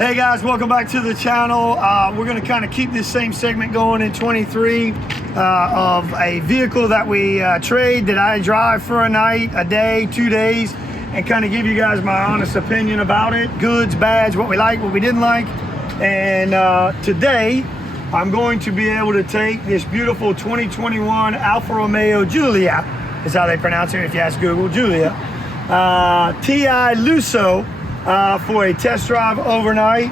Hey guys, welcome back to the channel. We're going to kind of keep this same segment going in 23 of a vehicle that we trade, that I drive for a night, a day, 2 days, and kind of give you guys my honest opinion about it. Goods, bads, what we like, what we didn't like. And today I'm going to be able to take this beautiful 2021 Alfa Romeo Gulia, is how they pronounce it if you ask Google, Gulia, TI Lusso, for a test drive overnight.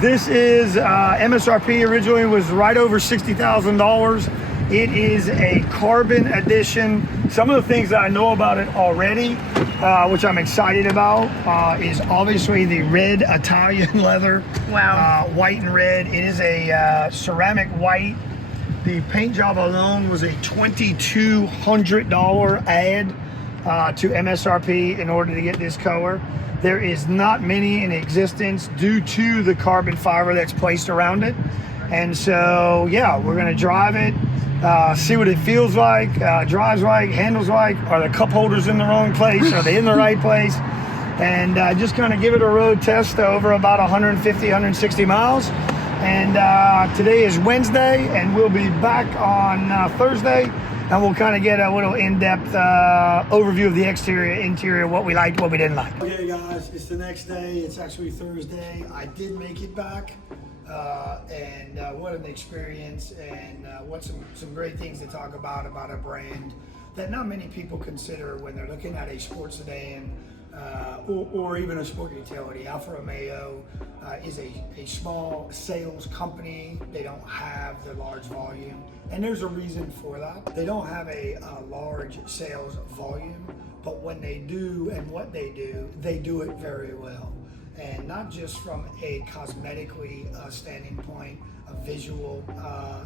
This is MSRP originally was right over $60,000. It is a carbon edition. Some of the things that I know about it already, which I'm excited about, is obviously the red Italian leather. Wow. White and red. It is a ceramic white. The paint job alone was a $2,200 add to MSRP in order to get this color. There is not many in existence due to the carbon fiber that's placed around it. And so, yeah, we're gonna drive it, see what it feels like, drives like, handles like. Are the cup holders in the wrong place? Are they in the right place? And just kind of give it a road test over about 150, 160 miles. And today is Wednesday, and we'll be back on Thursday. And we'll kind of get a little in-depth overview of the exterior, interior, what we liked, what we didn't like. Okay guys, it's the next day. It's actually Thursday. I did make it back. And what an experience, and what some great things to talk about a brand that not many people consider when they're looking at a sports sedan or even a sport utility. Alfa Romeo is a small sales company. They don't have the large volume, and there's a reason for that. They don't have a large sales volume, but when they do and what they do it very well. And not just from a cosmetically standing point, a visual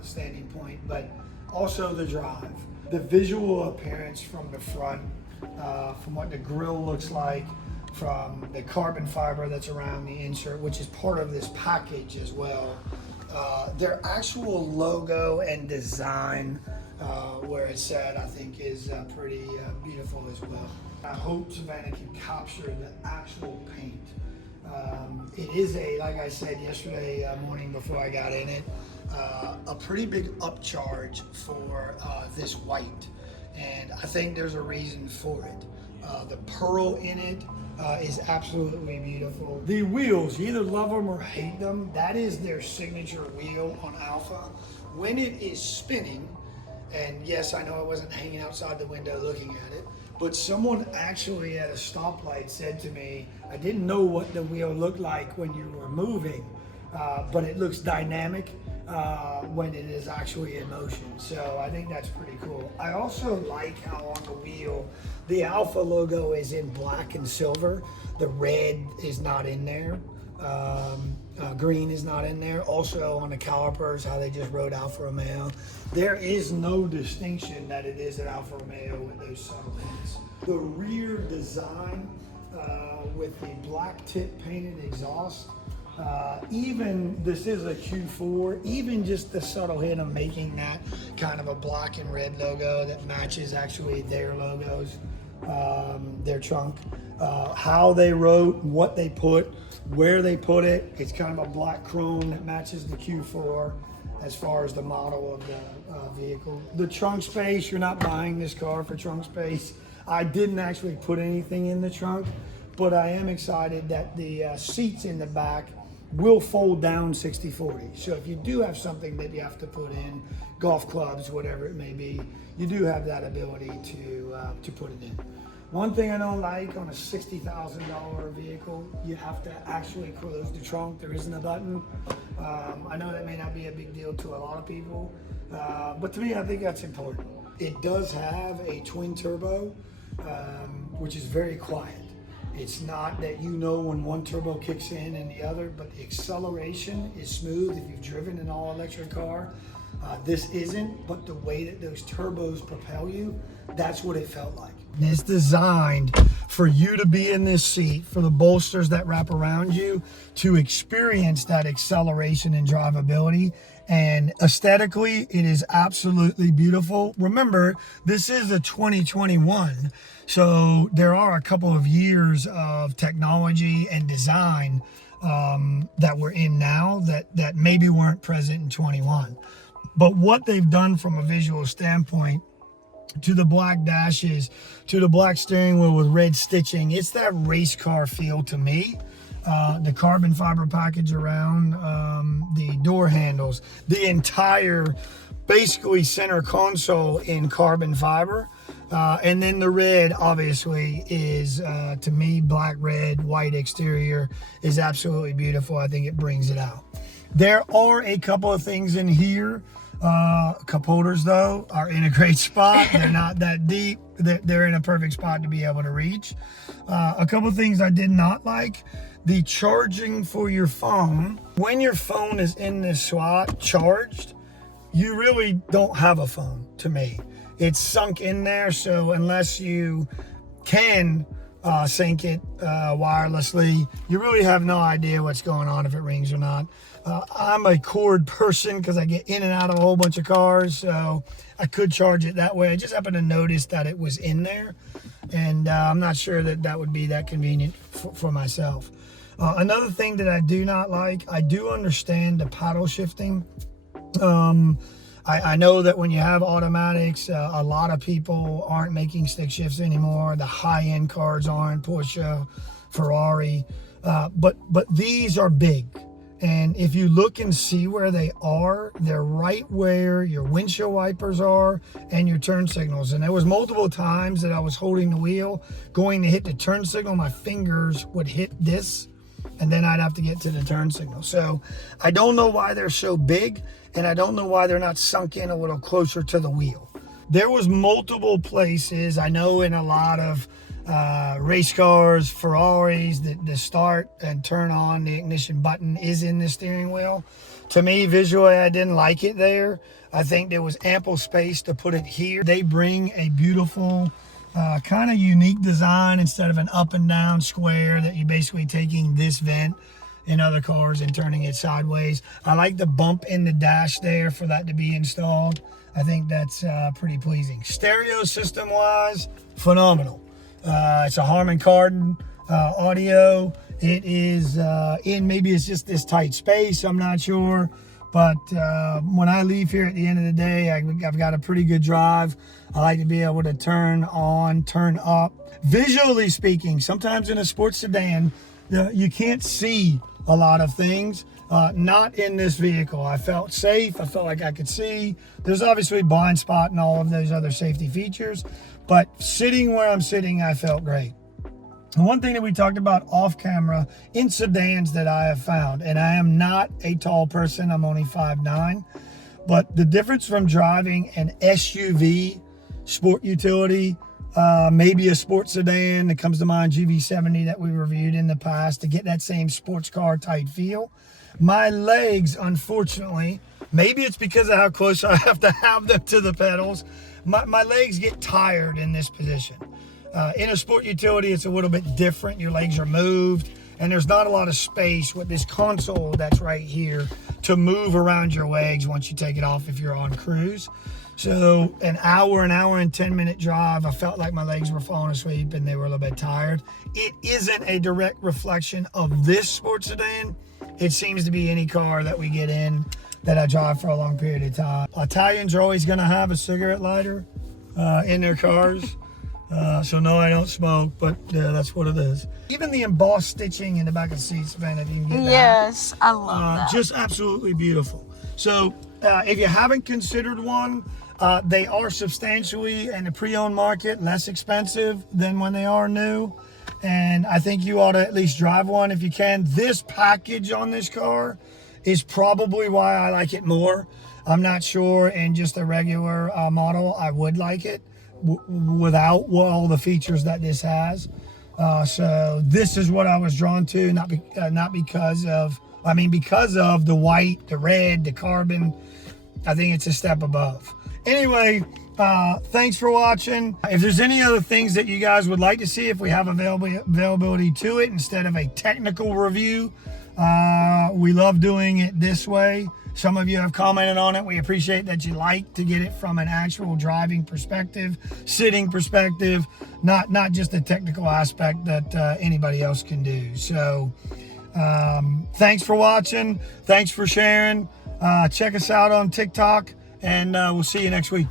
standing point, but also the drive. The visual appearance from the front, from what the grille looks like, from the carbon fiber that's around the insert, which is part of this package as well. Their actual logo and design, where it's at, I think is pretty beautiful as well. I hope Savannah can capture the actual paint. It is like I said yesterday morning before I got in it, a pretty big upcharge for this white. And I think there's a reason for it. The pearl in it is absolutely beautiful. The wheels, you either love them or hate them. That is their signature wheel on Alfa. When it is spinning, and yes, I know I wasn't hanging outside the window looking at it, but someone actually at a stoplight said to me, I didn't know what the wheel looked like when you were moving, but it looks dynamic when it is actually in motion. So I think that's pretty cool. I also like how on the wheel, the Alfa logo is in black and silver. The red is not in there. Green is not in there. Also on the calipers, how they just wrote Alfa Romeo. There is no distinction that it is an Alfa Romeo with those subtle hints. The rear design with the black tip painted exhaust, even this is a Q4, even just the subtle hint of making that kind of a black and red logo that matches actually their logos, their trunk, how they wrote, what they put, where they put it. It's kind of a black chrome that matches the Q4 as far as the model of the vehicle. The trunk space, you're not buying this car for trunk space. I didn't actually put anything in the trunk, but I am excited that the seats in the back will fold down 60/40. So if you do have something that you have to put in, golf clubs, whatever it may be, you do have that ability to put it in. One thing I don't like on a $60,000 vehicle, you have to actually close the trunk. There isn't a button. I know that may not be a big deal to a lot of people, but to me, I think that's important. It does have a twin turbo, which is very quiet. It's not that you know when one turbo kicks in and the other, but the acceleration is smooth if you've driven an all-electric car. This isn't, but the way that those turbos propel you, that's what it felt like. It's designed for you to be in this seat, for the bolsters that wrap around you, to experience that acceleration and drivability. And aesthetically, it is absolutely beautiful. Remember, this is a 2021, so there are a couple of years of technology and design that we're in now that maybe weren't present in 21. But what they've done from a visual standpoint, to the black dashes, to the black steering wheel with red stitching, it's that race car feel to me. The carbon fiber package around the door handles, the entire basically center console in carbon fiber, and then the red obviously is to me, black, red, white exterior is absolutely beautiful. I think it brings it out. There are a couple of things in here. Cup holders though are in a great spot. They're not that deep. They're in a perfect spot to be able to reach. A couple of things I did not like: the charging for your phone. When your phone is in this slot charged, you really don't have a phone to me. It's sunk in there, so unless you can sync it wirelessly, you really have no idea what's going on, if it rings or not. I'm a cord person because I get in and out of a whole bunch of cars, so I could charge it that way. I just happened to notice that it was in there, and I'm not sure that would be that convenient for myself. Another thing that I do not like, I do understand the paddle shifting. I know that when you have automatics, a lot of people aren't making stick shifts anymore. The high-end cars aren't, Porsche, Ferrari, but these are big. And if you look and see where they are, they're right where your windshield wipers are and your turn signals. And there was multiple times that I was holding the wheel, going to hit the turn signal, my fingers would hit this, and then I'd have to get to the turn signal. So I don't know why they're so big, and I don't know why they're not sunk in a little closer to the wheel. There was multiple places, I know in a lot of race cars, Ferraris, the start and turn on the ignition button is in the steering wheel. To me, visually, I didn't like it there. I think there was ample space to put it here. They bring a beautiful kind of unique design instead of an up and down square that you're basically taking this vent in other cars and turning it sideways. I like the bump in the dash there for that to be installed. I think that's pretty pleasing. Stereo system wise, phenomenal. It's a Harman Kardon audio. It is in, maybe it's just this tight space, I'm not sure. But when I leave here at the end of the day, I've got a pretty good drive. I like to be able to turn on, turn up. Visually speaking, sometimes in a sports sedan, you can't see a lot of things. Not in this vehicle. I felt safe. I felt like I could see. There's obviously blind spot and all of those other safety features, but sitting where I'm sitting, I felt great. And one thing that we talked about off camera in sedans that I have found, and I am not a tall person, I'm only 5'9", but the difference from driving an SUV, sport utility, maybe a sports sedan that comes to mind, GV70 that we reviewed in the past, to get that same sports car type feel. My legs, unfortunately, maybe it's because of how close I have to have them to the pedals, my legs get tired in this position. In a sport utility, it's a little bit different. Your legs are moved, and there's not a lot of space with this console that's right here to move around your legs once you take it off if you're on cruise. So an hour and 10-minute drive, I felt like my legs were falling asleep and they were a little bit tired. It isn't a direct reflection of this sports sedan. It seems to be any car that we get in that I drive for a long period of time. Italians are always going to have a cigarette lighter in their cars. So no, I don't smoke, but that's what it is. Even the embossed stitching in the back of the seats, man, if you can get that. Yes, I love that. Just absolutely beautiful. So if you haven't considered one, they are substantially in the pre-owned market less expensive than when they are new. And I think you ought to at least drive one if you can. This package on this car is probably why I like it more. I'm not sure in just a regular model I would like it without all the features that this has. So this is what I was drawn to, not because of, because of the white, the red, the carbon. I think it's a step above. Anyway, thanks for watching. If there's any other things that you guys would like to see, if we have availability to it instead of a technical review, we love doing it this way. Some of you have commented on it. We appreciate that you like to get it from an actual driving perspective, sitting perspective, not just a technical aspect that anybody else can do. So Thanks for watching. Thanks for sharing. Check us out on TikTok, and we'll see you next week.